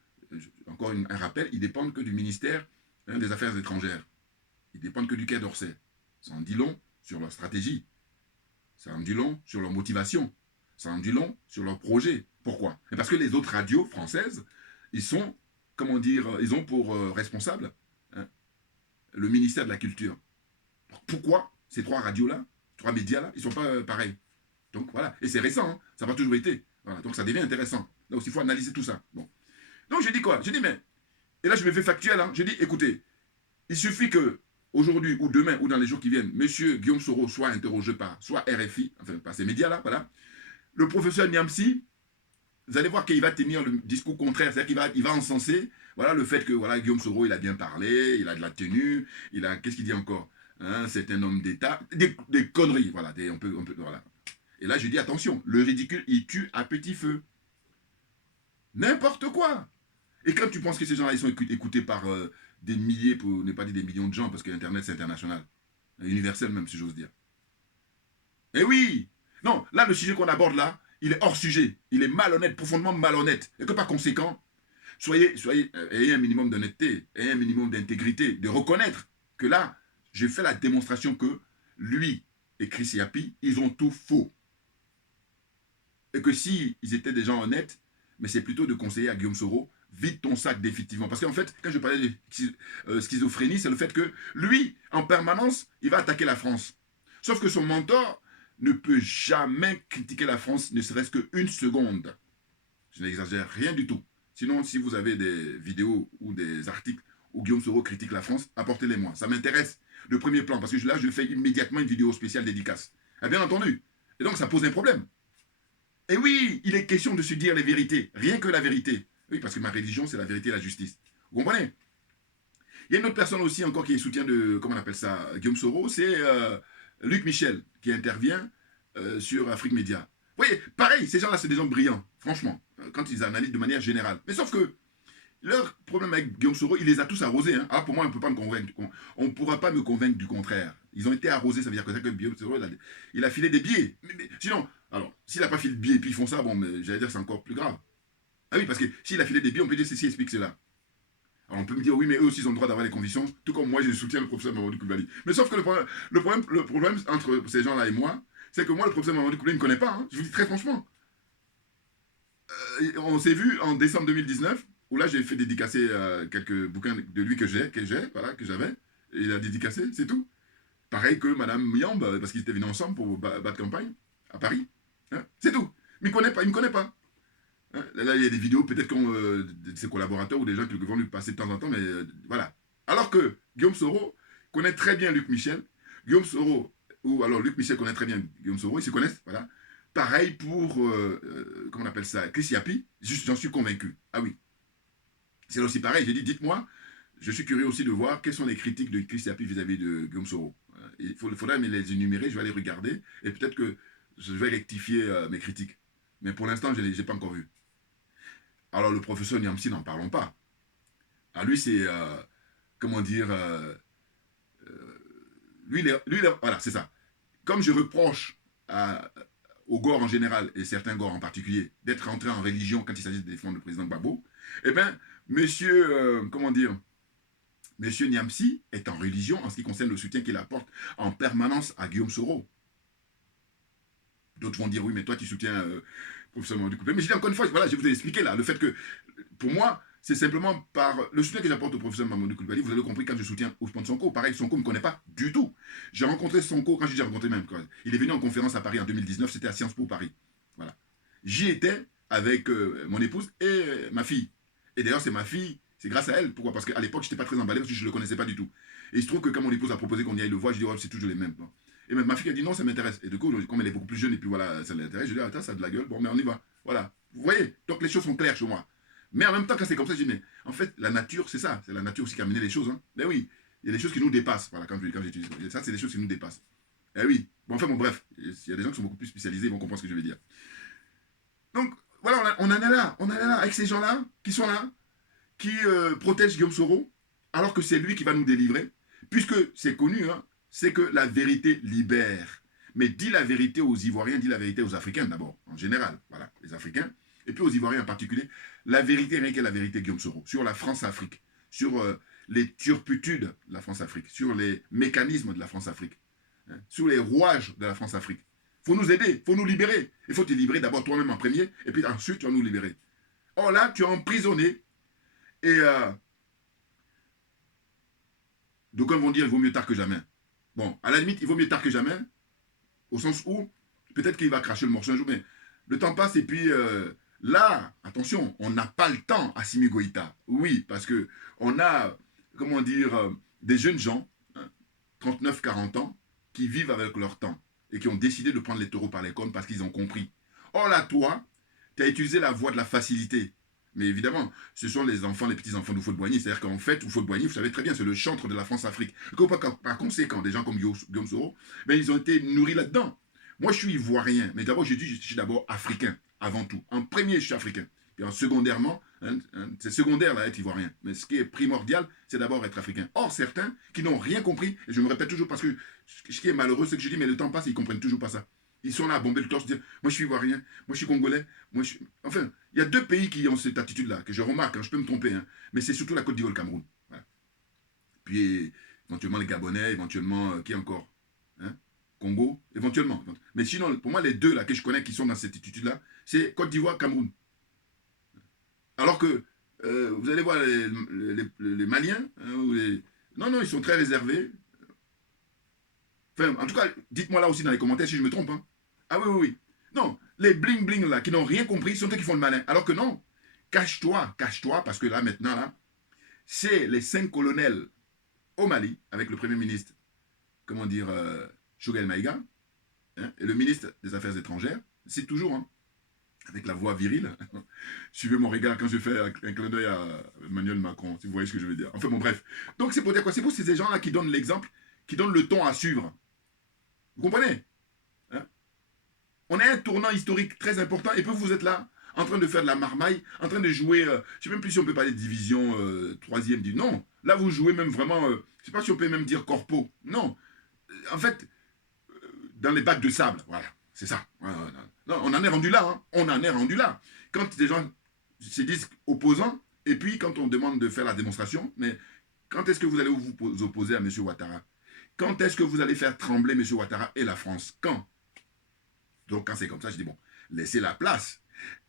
encore un rappel, ils dépendent que du ministère hein, des Affaires étrangères. Ils dépendent que du Quai d'Orsay. Ça en dit long sur leur stratégie. Ça en dit long sur leur motivation. Ça en dit long sur leur projet. Pourquoi? Parce que les autres radios françaises, ils sont, comment dire, ils ont pour responsable hein, le ministère de la Culture. Pourquoi ces trois radios-là, trois médias-là, ils ne sont pas pareils? Donc voilà. Et c'est récent, hein, ça n'a pas toujours été. Voilà. Donc ça devient intéressant. Là aussi, il faut analyser tout ça. Bon. Donc j'ai dit quoi? J'ai dit, mais... Et là, je me fais factuel. Hein. J'ai dit, écoutez, il suffit que aujourd'hui ou demain ou dans les jours qui viennent, M. Guillaume Soro soit interrogé par soit RFI, enfin par ces médias-là, voilà. Le professeur Niamsi vous allez voir qu'il va tenir le discours contraire, c'est-à-dire qu'il va encenser voilà, le fait que voilà, Guillaume Soro, il a bien parlé, il a de la tenue, il a, qu'est-ce qu'il dit encore hein, c'est un homme d'État, des conneries, voilà, voilà. Et là, je dis attention, le ridicule, il tue à petit feu. N'importe quoi. Et quand tu penses que ces gens-là, ils sont écoutés par des milliers, pour ne pas dire des millions de gens, parce que Internet, c'est international, universel même, si j'ose dire. Eh oui. Non, là, le sujet qu'on aborde là, il est hors sujet. Il est malhonnête, profondément malhonnête. Et que par conséquent, ayez un minimum d'honnêteté, ayez un minimum d'intégrité, de reconnaître que là, j'ai fait la démonstration que lui et Chris Yapi, ils ont tout faux. Et que si ils étaient des gens honnêtes, mais c'est plutôt de conseiller à Guillaume Soro, vide ton sac définitivement. Parce qu'en fait, quand je parlais de schizophrénie, c'est le fait que lui, en permanence, il va attaquer la France. Sauf que son mentor ne peut jamais critiquer la France, ne serait-ce qu'une seconde. Je n'exagère rien du tout. Sinon, si vous avez des vidéos ou des articles où Guillaume Soro critique la France, apportez-les-moi. Ça m'intéresse de premier plan, parce que là, je fais immédiatement une vidéo spéciale dédicace. Et bien entendu. Et donc, ça pose un problème. Et oui, il est question de se dire les vérités, rien que la vérité. Oui, parce que ma religion, c'est la vérité et la justice. Vous comprenez? Il y a une autre personne aussi encore qui est soutien de, comment on appelle ça, Guillaume Soro, c'est Luc Michel, qui intervient sur Afrique Média. Vous voyez, pareil, ces gens-là, c'est des gens brillants, franchement, quand ils analysent de manière générale. Mais sauf que leur problème avec Guillaume Soro, il les a tous arrosés. Hein. Alors pour moi, on ne peut pas me convaincre. On ne pourra pas me convaincre du contraire. Ils ont été arrosés, ça veut dire que Guillaume Soro, il a filé des billets. Mais sinon, alors, s'il n'a pas filé de billets et puis ils font ça, bon, mais j'allais dire c'est encore plus grave. Ah oui, parce que s'il a filé des billets, on peut dire ceci explique cela. Alors on peut me dire, oui, mais eux aussi, ils ont le droit d'avoir des convictions, tout comme moi, je soutiens le professeur Mamadou Koulibaly. Mais sauf que le problème entre ces gens-là et moi, c'est que moi, le professeur Mamadou Koulibaly ne me connaît pas. Hein. Je vous dis très franchement. On s'est vu en décembre 2019, où là, j'ai fait dédicacer quelques bouquins de lui que j'avais. Et il a dédicacé, c'est tout. Pareil que Madame Miambe, parce qu'ils étaient venus ensemble pour battre campagne à Paris. Hein. C'est tout. Mais il ne me connaît pas. Hein. Là, il y a des vidéos, peut-être de ses collaborateurs ou des gens qui vont lui passer de temps en temps, mais voilà. Alors que Guillaume Soro connaît très bien Luc Michel. Guillaume Soro, ou alors Luc Michel connaît très bien Guillaume Soro, ils se connaissent, voilà. Pareil pour, comment on appelle ça, Chris Yapi, j'en suis convaincu. Ah oui. C'est aussi pareil, j'ai dit, dites-moi, je suis curieux aussi de voir quelles sont les critiques de Chris Yapi vis-à-vis de Guillaume Soro. Il faudra me les énumérer, je vais les regarder, et peut-être que je vais rectifier mes critiques. Mais pour l'instant, je ne les ai pas encore vues. Alors le professeur Niamsi, n'en parlons pas. À lui, c'est, comment dire, voilà, c'est ça. Comme je reproche aux Gors en général, et certains Gors en particulier, d'être entrés en religion quand il s'agit de défendre le président Gbagbo, eh bien, monsieur, comment dire, monsieur Niamsi est en religion en ce qui concerne le soutien qu'il apporte en permanence à Guillaume Soro. D'autres vont dire, oui, mais toi, tu soutiens professeur Mamadou Koulibaly. Mais je dis encore une fois, voilà, je vous ai expliqué là, le fait que, pour moi, c'est simplement par le soutien que j'apporte au professeur Mamadou Koulibaly. Vous avez compris quand je soutiens Ousmane Sonko. Pareil, Sonko ne me connaît pas du tout. J'ai rencontré Sonko, quand j'ai rencontré même, il est venu en conférence à Paris en 2019, c'était à Sciences Po Paris. Voilà. J'y étais avec mon épouse et ma fille. Et d'ailleurs, c'est ma fille, c'est grâce à elle. Pourquoi? Parce qu'à l'époque, je n'étais pas très emballé parce que je ne le connaissais pas du tout. Et il se trouve que quand mon épouse a proposé qu'on y aille le voir, je dis, oh, c'est toujours les mêmes. Et même ma fille a dit, non, ça m'intéresse. Et du coup, comme elle est beaucoup plus jeune et puis voilà, ça l'intéresse, je dis, attends, ça a de la gueule, bon, mais on y va. Voilà. Vous voyez? Donc les choses sont claires chez moi. Mais en même temps, quand c'est comme ça, je dis, mais en fait, la nature, c'est ça. C'est la nature aussi qui a mené les choses. Hein. Mais oui, il y a des choses qui nous dépassent. Voilà, quand j'utilise ça, c'est des choses qui nous dépassent. Eh oui. Bon, enfin, bon, bref. Il y a des gens qui sont beaucoup plus spécialisés, ils vont comprendre ce que je veux dire. Donc, voilà, on en est là. On en est là avec ces gens-là, qui sont là, qui protègent Guillaume Soro, alors que c'est lui qui va nous délivrer. Puisque c'est connu, hein, c'est que la vérité libère. Mais dis la vérité aux Ivoiriens, dis la vérité aux Africains d'abord, en général. Voilà, les Africains. Et puis aux Ivoiriens en particulier, la vérité, rien que la vérité, Guillaume Soro, sur la France-Afrique, sur les turpitudes de la France-Afrique, sur les mécanismes de la France-Afrique, hein, sur les rouages de la France-Afrique. Il faut nous aider, il faut nous libérer. Il faut te libérer d'abord toi-même en premier, et puis ensuite tu vas nous libérer. Or là, tu es emprisonné, et d'aucuns vont dire il vaut mieux tard que jamais. Bon, à la limite, il vaut mieux tard que jamais, au sens où, peut-être qu'il va cracher le morceau un jour, mais le temps passe, et puis là, attention, on n'a pas le temps à Assimi Goïta. Oui, parce que on a, comment dire, des jeunes gens, hein, 39-40 ans, qui vivent avec leur temps et qui ont décidé de prendre les taureaux par les cornes parce qu'ils ont compris. Or là, toi, tu as utilisé la voie de la facilité. Mais évidemment, ce sont les enfants, les petits-enfants d'Houphouët-Boigny. C'est-à-dire qu'en fait, Houphouët-Boigny, vous savez très bien, c'est le chantre de la France-Afrique. Par conséquent, des gens comme Guillaume Soro, ben, ils ont été nourris là-dedans. Moi, je suis ivoirien, mais d'abord, je suis d'abord africain, avant tout. En premier, je suis africain. Puis en secondairement, c'est secondaire là, être ivoirien. Mais ce qui est primordial, c'est d'abord être africain. Or, certains qui n'ont rien compris, et je me répète toujours parce que ce qui est malheureux, c'est que je dis, mais le temps passe et ils ne comprennent toujours pas ça. Ils sont là à bomber le torse, dire, moi je suis ivoirien, moi je suis congolais, moi je suis... Enfin, il y a deux pays qui ont cette attitude-là, que je remarque, hein, je peux me tromper, hein, mais c'est surtout la Côte d'Ivoire et le Cameroun. Voilà. Puis éventuellement les Gabonais, éventuellement, qui encore hein, Congo, éventuellement. Mais sinon, pour moi, les deux là que je connais qui sont dans cette attitude-là, c'est Côte d'Ivoire, Cameroun. Alors que vous allez voir les Maliens, hein, ou les... non, ils sont très réservés. Enfin, en tout cas, dites-moi là aussi dans les commentaires si je me trompe. Hein. Ah oui. Non, les bling-bling là, qui n'ont rien compris, sont eux qui font le malin. Alors que non, cache-toi, parce que là, maintenant, là, c'est les 5 colonels au Mali, avec le Premier ministre, comment dire, Choguel Maïga, hein, et le ministre des Affaires étrangères, c'est toujours, hein, avec la voix virile. Suivez mon regard quand je fais un clin d'œil à Emmanuel Macron, si vous voyez ce que je veux dire. Enfin bon, bref. Donc c'est pour dire quoi? C'est pour ces gens-là qui donnent l'exemple, qui donnent le ton à suivre. Vous comprenez hein? On a un tournant historique très important, et puis vous êtes là, en train de faire de la marmaille, en train de jouer, je ne sais même plus si on peut parler de division 3e, non, là vous jouez même vraiment, je ne sais pas si on peut même dire corpo, non, en fait, dans les bacs de sable, voilà, c'est ça, non, on en est rendu là, hein. On en est rendu là, quand des gens se disent opposants, et puis quand on demande de faire la démonstration, mais quand est-ce que vous allez vous opposer à M. Ouattara? Quand est-ce que vous allez faire trembler M. Ouattara et la France? Quand? Donc quand c'est comme ça, je dis bon, laissez la place,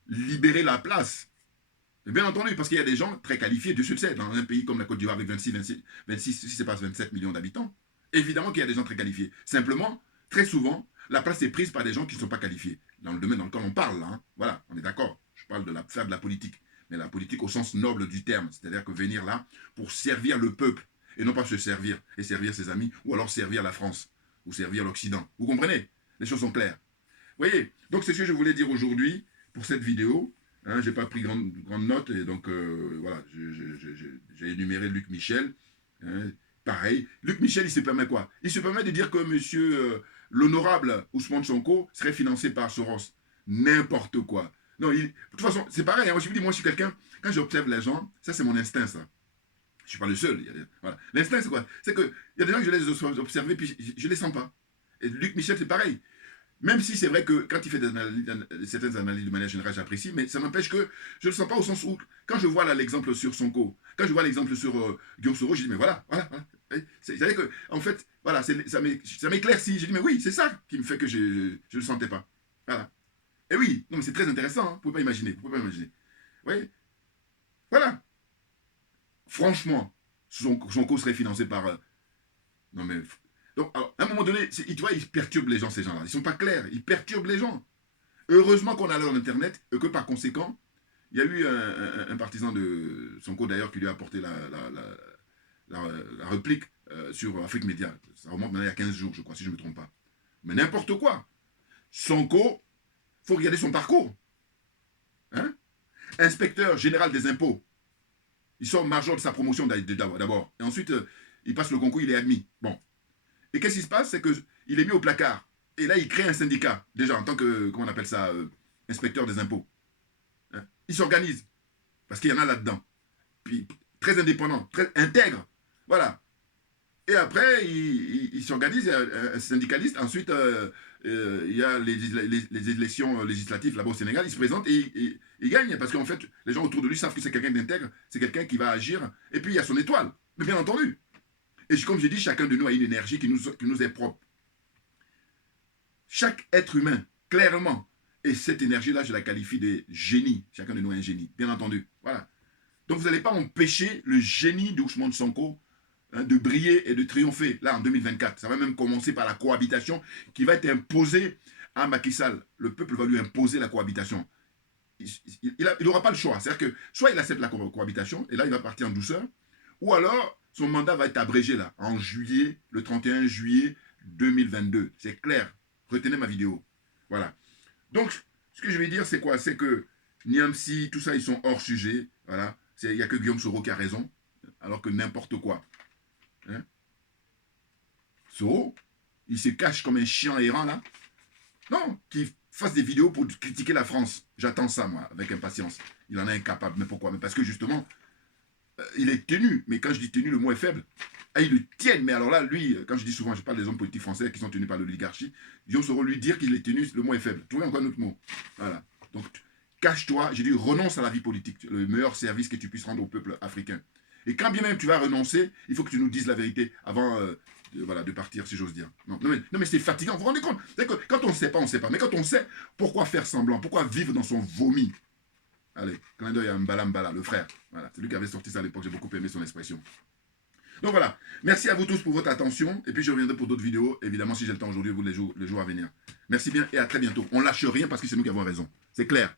libérez la place. Et bien entendu, parce qu'il y a des gens très qualifiés, Dieu se le sait, dans un pays comme la Côte d'Ivoire avec 26, si c'est pas 27 millions d'habitants, évidemment qu'il y a des gens très qualifiés. Simplement, très souvent, la place est prise par des gens qui ne sont pas qualifiés. Dans le domaine dans lequel on parle, là, hein, voilà, on est d'accord. Je parle de faire de la politique, mais la politique au sens noble du terme, c'est-à-dire que venir là pour servir le peuple, et non pas se servir et servir ses amis, ou alors servir la France, ou servir l'Occident. Vous comprenez? Les choses sont claires. Vous voyez? Donc c'est ce que je voulais dire aujourd'hui pour cette vidéo. Hein, je n'ai pas pris grande note, et donc voilà, j'ai énuméré Luc Michel. Hein, pareil. Luc Michel, il se permet quoi? Il se permet de dire que monsieur l'honorable Ousmane Sonko serait financé par Soros. N'importe quoi. Non, de toute façon, c'est pareil. Hein, je vous dis, moi je suis quelqu'un, quand j'observe les gens, ça c'est mon instinct, ça. Je ne suis pas le seul. Voilà. L'instinct, c'est quoi? C'est qu'il y a des gens que je les observe, puis je ne les sens pas. Et Luc Michel, c'est pareil. Même si c'est vrai que quand il fait certaines analyses de manière générale, j'apprécie, mais ça n'empêche que je ne le sens pas au sens où, quand je vois l'exemple sur Sonko, quand je vois l'exemple sur Guillaume Soro, je dis, mais voilà. C'est-à-dire que, en fait, voilà, ça m'éclaircit. Je dis, mais oui, c'est ça qui me fait que je ne le sentais pas. Voilà. Et oui, non, mais c'est très intéressant, hein, vous ne pouvez pas imaginer. Vous voyez? Voilà. Franchement, Sonko serait financé par... non mais... Donc, alors, à un moment donné, tu vois, ils perturbent les gens, ces gens-là. Ils ne sont pas clairs, ils perturbent les gens. Heureusement qu'on a leur Internet, et que par conséquent, il y a eu un partisan de Sonko, d'ailleurs, qui lui a apporté la réplique sur Afrique Média. Ça remonte maintenant il y a 15 jours, je crois, si je ne me trompe pas. Mais n'importe quoi. Sonko, il faut regarder son parcours. Hein? Inspecteur général des impôts. Il sort major de sa promotion d'abord. Et ensuite, il passe le concours, il est admis. Bon. Et qu'est-ce qui se passe? C'est qu'il est mis au placard. Et là, il crée un syndicat, déjà, en tant que, comment on appelle ça, inspecteur des impôts. Hein? Il s'organise. Parce qu'il y en a là-dedans. Puis, très indépendant, très intègre. Voilà. Et après, il s'organise, un syndicaliste. Ensuite, il y a les élections législatives là-bas au Sénégal. Il se présente et il gagne. Parce qu'en fait, les gens autour de lui savent que c'est quelqu'un d'intègre. C'est quelqu'un qui va agir. Et puis, il y a son étoile. Mais bien entendu. Et comme je dis, chacun de nous a une énergie qui nous est propre. Chaque être humain, clairement. Et cette énergie-là, je la qualifie de génie. Chacun de nous est un génie, bien entendu. Voilà. Donc vous n'allez pas empêcher le génie d'Ousmane Sonko de briller et de triompher, là, en 2024. Ça va même commencer par la cohabitation qui va être imposée à Macky Sall. Le peuple va lui imposer la cohabitation. Il n'aura pas le choix. C'est-à-dire que soit il accepte la cohabitation, et là, il va partir en douceur, ou alors son mandat va être abrégé, là, en juillet, le 31 juillet 2022. C'est clair. Retenez ma vidéo. Voilà. Donc, ce que je vais dire, c'est quoi? C'est que Niamsi, tout ça, ils sont hors sujet. Voilà. Il n'y a que Guillaume Soro qui a raison, alors que n'importe quoi. Hein? Soro, il se cache comme un chien errant, là. Non, qu'il fasse des vidéos pour critiquer la France. J'attends ça, moi, avec impatience. Il en est incapable. Mais pourquoi? Mais parce que, justement, il est tenu. Mais quand je dis tenu, le mot est faible. Ah, ils le tiennent. Mais alors là, lui, quand je dis souvent, je parle des hommes politiques français qui sont tenus par l'oligarchie, Guillaume Soro, lui dire qu'il est tenu, le mot est faible. Trouvez encore un autre mot. Voilà. Donc, cache-toi. J'ai dit, renonce à la vie politique. Le meilleur service que tu puisses rendre au peuple africain. Et quand bien même tu vas renoncer, il faut que tu nous dises la vérité avant de partir, si j'ose dire. Non, mais c'est fatigant. Vous vous rendez compte? Quand on ne sait pas, on ne sait pas. Mais quand on sait, pourquoi faire semblant? Pourquoi vivre dans son vomi? Allez, clin d'œil à Mbala Mbala, le frère. Voilà, c'est lui qui avait sorti ça à l'époque. J'ai beaucoup aimé son expression. Donc voilà, merci à vous tous pour votre attention. Et puis je reviendrai pour d'autres vidéos, évidemment, si j'ai le temps aujourd'hui ou les jours à venir. Merci bien et à très bientôt. On lâche rien parce que c'est nous qui avons raison. C'est clair.